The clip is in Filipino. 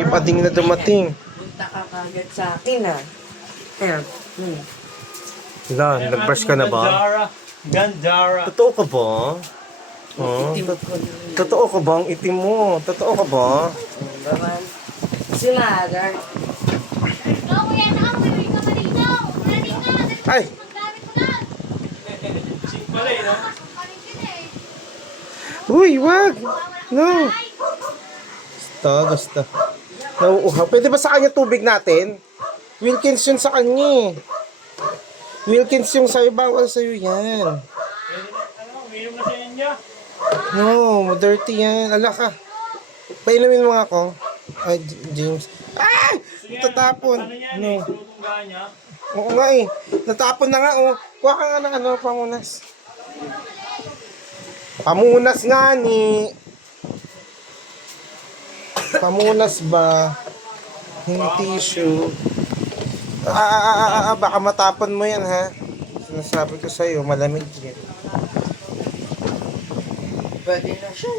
May pading na dumating. Punta ka kagad sa akin ah. Ayan. Wala, nag-brush ka na ba? Gandara. Totoo ka ba? Oh, Itim ko na. totoo ka ba ang itim mo? Totoo ka ba? Baman. Si Mother. Ay! Uy, wag! No! Gusto. Nauuhaw. Pwede ba sa kanya tubig natin? Wilkins yun sa kanya eh. Wilkins yung sa'yo, bawal sa'yo yan. Uminom na sa inyo. No, dirty yan. Ala ka. Painumin mo nga ako. Ay, James. Ah! Tatapon. Ano yan No. eh? Tutunggaan niya. Oo nga eh. Natapon na nga oh. Kuha ka nga ng ano, pamunas. Pamunas nga ni. Pamunas ba? Hindi tissue. Baka matapon mo yan ha. Sinasabi ko sa'yo, malamig yan. Pwede na siya.